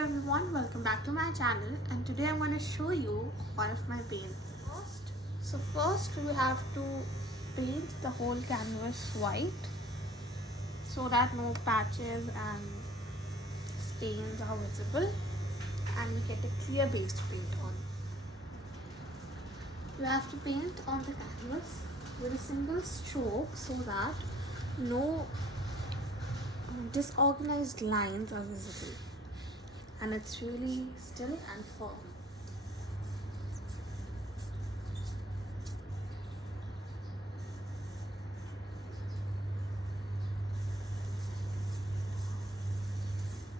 Hello everyone, welcome back to my channel, and today I'm going to show you one of my paints. First we have to paint the whole canvas white so that no patches and stains are visible and we get a clear base to paint on. You have to paint on the canvas with a single stroke so that no disorganized lines are visible and it's really still and firm.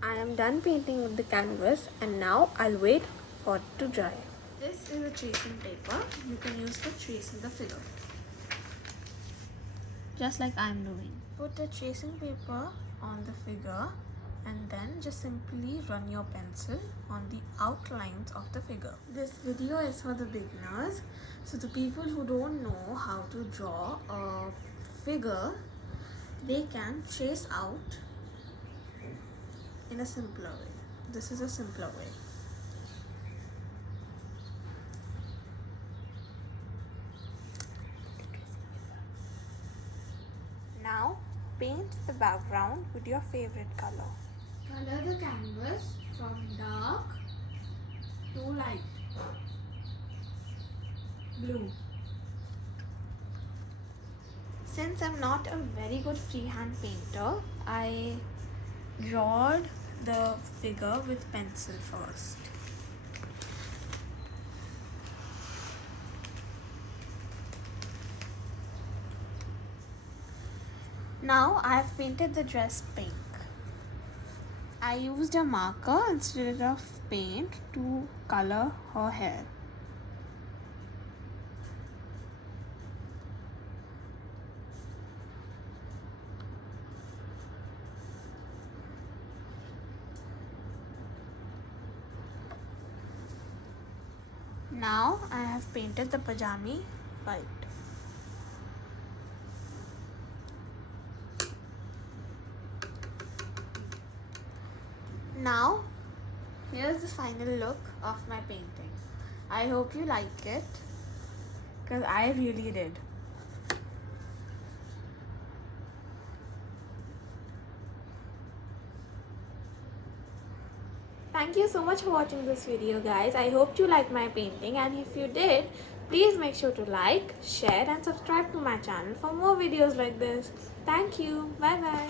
I am done painting with the canvas and now I'll wait for it to dry. This is a tracing paper you can use for tracing the figure. Just like I'm doing. Put the tracing paper on the figure and then just simply run your pencil on the outlines of the figure. This video is for the beginners, so the people who don't know how to draw a figure, they can trace out in a simpler way. This is a simpler way. Now paint the background with your favorite color. Color the canvas from dark to light blue. Since I'm not a very good freehand painter, I drawed the figure with pencil first. Now I have painted the dress pink. I used a marker instead of paint to color her hair. Now I have painted the pajama white. Now, here's the final look of my painting. I hope you like it, because I really did. Thank you so much for watching this video, guys. I hope you liked my painting, and if you did, please make sure to like, share and subscribe to my channel for more videos like this. Thank you. Bye bye.